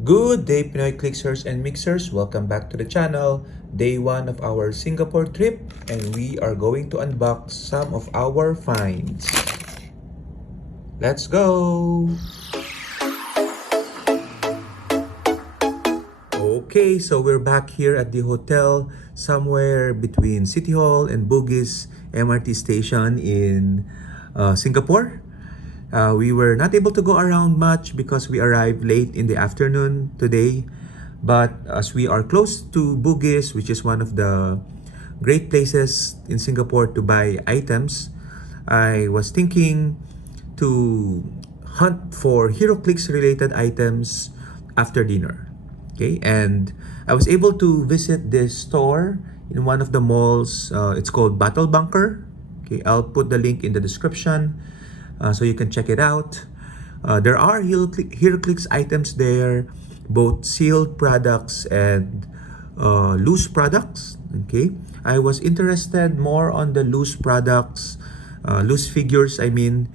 Good day, Pinoy Clicksers and Mixers. Welcome back to the channel. Day 1 of our Singapore trip, and we are going to unbox some of our finds. Let's go! Okay, so we're back here at the hotel somewhere between City Hall and Bugis MRT station in Singapore. We were not able to go around much because we arrived late in the afternoon today. But as we are close to Bugis, which is one of the great places in Singapore to buy items, I was thinking to hunt for HeroClix related items after dinner. Okay, and I was able to visit this store in one of the malls. It's called Battle Bunker. Okay, I'll put the link in the description so you can check it out. There are HeroClix items there, both sealed products and loose products. Okay, I was interested more on the loose products, loose figures, I mean,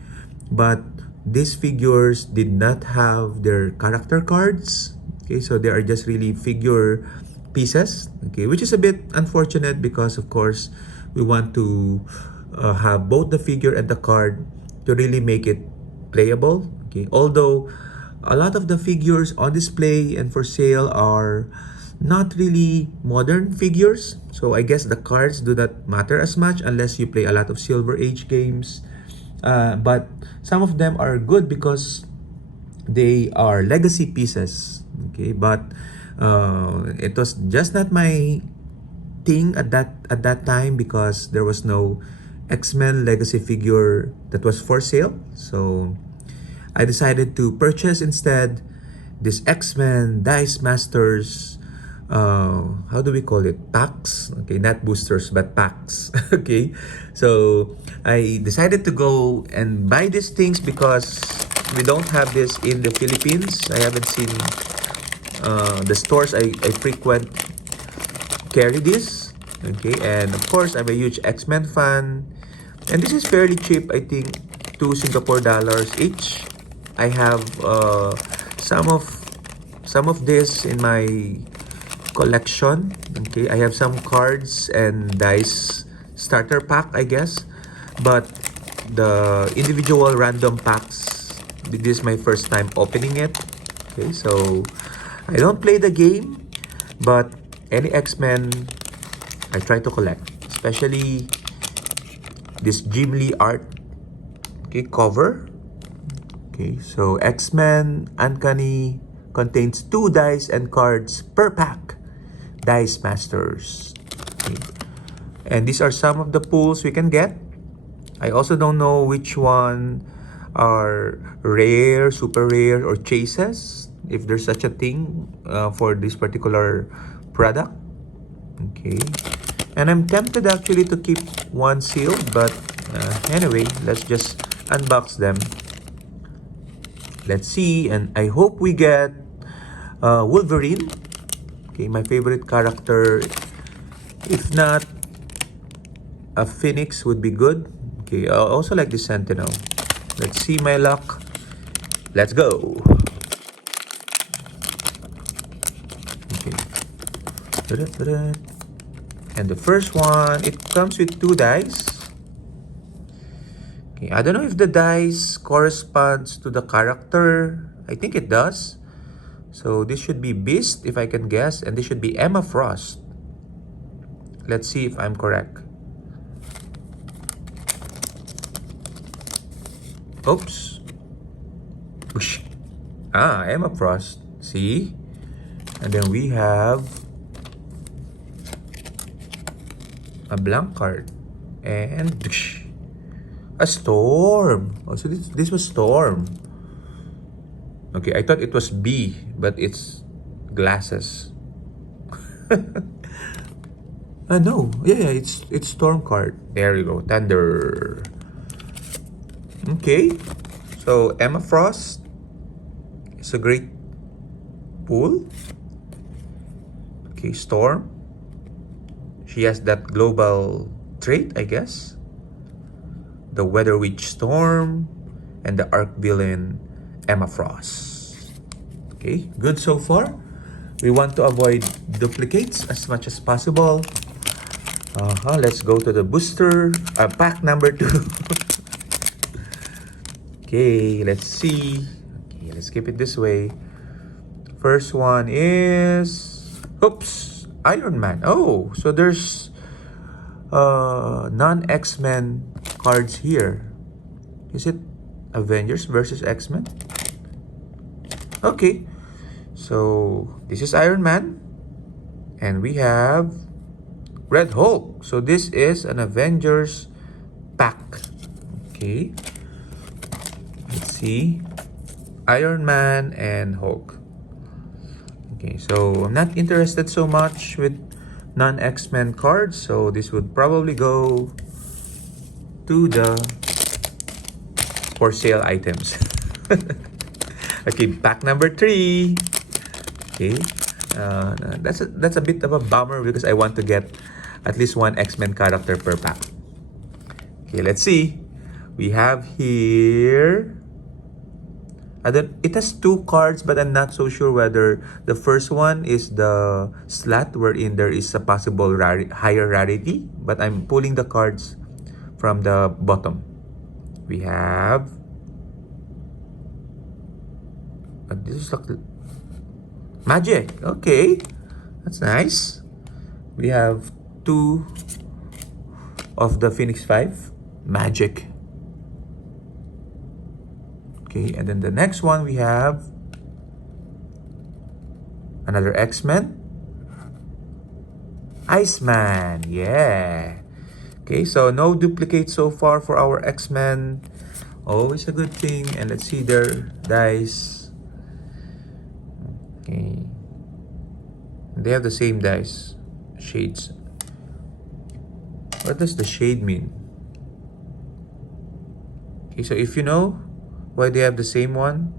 but these figures did not have their character cards. Okay, so they are just really figure pieces. Okay, which is a bit unfortunate because, of course, we want to have both the figure and the card to really make it playable. Okay, although a lot of the figures on display and for sale are not really modern figures, so I guess the cards do not matter as much unless you play a lot of Silver Age games. But some of them are good because they are legacy pieces. Okay, but it was just not my thing at that time because there was no X-Men legacy figure that was for sale. So I decided to purchase instead this X-Men Dice Masters, how do we call it? Packs? Okay, not boosters, but packs. Okay, so I decided to go and buy these things because we don't have this in the Philippines. I haven't seen the stores I frequent carry this. Okay, and of course, I'm a huge X-Men fan. And this is fairly cheap, I think, 2 Singapore dollars each. I have some of this in my collection. Okay, I have some cards and dice starter pack, I guess. But the individual random packs, this is my first time opening it. Okay, so I don't play the game, but any X-Men I try to collect, especially this Jim Lee art, okay, cover. Okay, so X-Men Uncanny contains 2 dice and cards per pack. Dice Masters. Okay. And these are some of the pulls we can get. I also don't know which one are rare, super rare, or chases, if there's such a thing for this particular product. Okay. And I'm tempted actually to keep one sealed, but anyway, let's just unbox them. Let's see, and I hope we get Wolverine. Okay, my favorite character. If not, a Phoenix would be good. Okay, I also like the Sentinel. Let's see my luck. Let's go. Okay. And the first one, it comes with 2 dice. Okay, I don't know if the dice corresponds to the character. I think it does. So this should be Beast, if I can guess, and this should be Emma Frost. Let's see if I'm correct. Oops. Whoosh. Emma Frost. See? And then we have a blank card. And a Storm. Oh, so this was Storm. Okay, I thought it was B, but it's glasses. No, yeah, it's Storm card. There you go, Thunder. Okay, so Emma Frost is a great pull. Okay, Storm. She has that global trait, I guess. The Weather Witch Storm and the Arc Villain Emma Frost. Okay, good so far. We want to avoid duplicates as much as possible. Let's go to the booster pack number 2. Okay, let's see. Okay, let's keep it this way. First one is, oops, Iron Man. Oh, so there's non-X-Men cards here. Is it Avengers versus X-Men? Okay, so this is Iron Man, and we have Red Hulk. So this is an Avengers pack. Okay, let's see, Iron Man and Hulk. Okay, so I'm not interested so much with non-X-Men cards, so this would probably go to the for sale items. Okay, pack number 3. Okay, that's a bit of a bummer because I want to get at least one X-Men character per pack. Okay, let's see. We have here, it has 2 cards, but I'm not so sure whether the first one is the slot wherein there is a possible higher rarity, but I'm pulling the cards from the bottom. We have, this is like Magic. Okay, that's nice. We have 2 of the Phoenix 5 Magic. Okay, and then the next one we have another X-Men, Iceman. Yeah. Okay, so no duplicate so far for our X-Men. Always a good thing. And let's see their dice. Okay, they have the same dice shades. What does the shade mean? Okay, so if you know why they have the same one,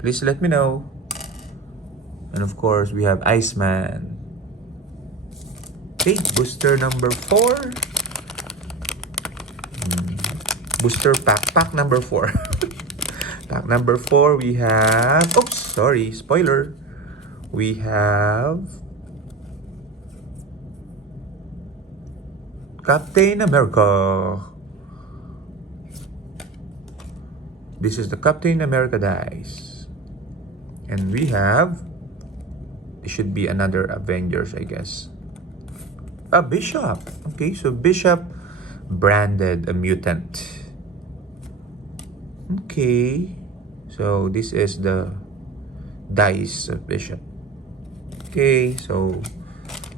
please let me know. And of course, we have Iceman. Okay, booster number 4. Booster pack number 4. Pack number 4, we have, oops, sorry, spoiler. We have Captain America. This is the Captain America dice. And we have, it should be another Avengers, I guess. A Bishop. Okay, so Bishop branded a mutant. Okay, so this is the dice of Bishop. Okay, so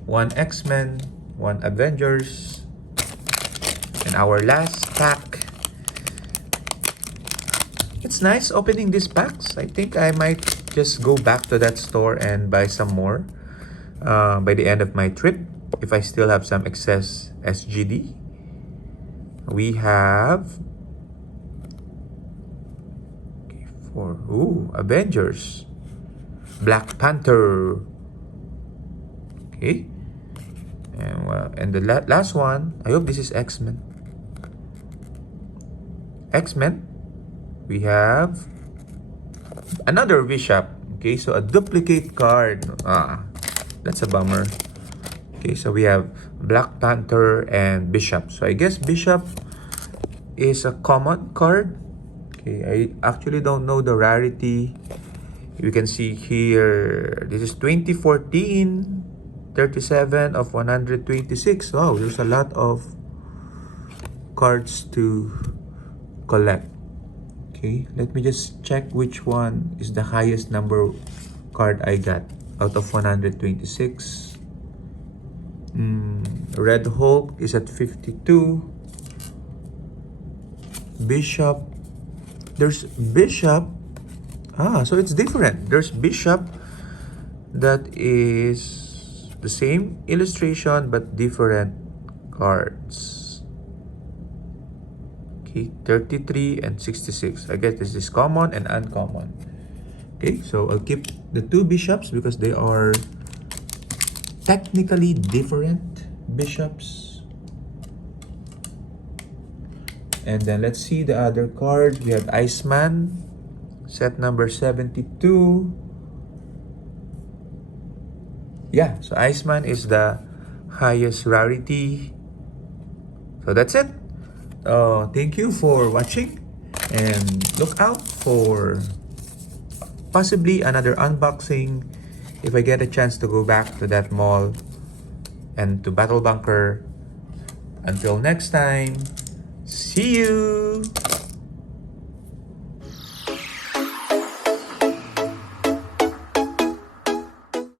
1 X-Men, 1 Avengers, and our last pack. It's nice opening these packs. I think I might just go back to that store and buy some more by the end of my trip, if I still have some excess SGD. We have Avengers, Black Panther. Okay, and the last one, I hope this is X-Men. X-Men, we have another Bishop. Okay, so a duplicate card. That's a bummer. Okay, so we have Black Panther and Bishop. So I guess Bishop is a common card. Okay, I actually don't know the rarity. You can see here, this is 2014, 37 of 126. Wow, there's a lot of cards to collect. Okay, let me just check which one is the highest number card I got out of 126. Red Hulk is at 52. Bishop, there's Bishop. So it's different. There's Bishop that is the same illustration but different cards. Okay, 33 and 66. I guess this is common and uncommon. Okay, so I'll keep the 2 Bishops because they are technically different Bishops. And then let's see the other card. We have Iceman, set number 72. yeah, so Iceman is the highest rarity. So that's it. Thank you for watching, and look out for possibly another unboxing if I get a chance to go back to that mall and to Battle Bunker. Until next time, see you!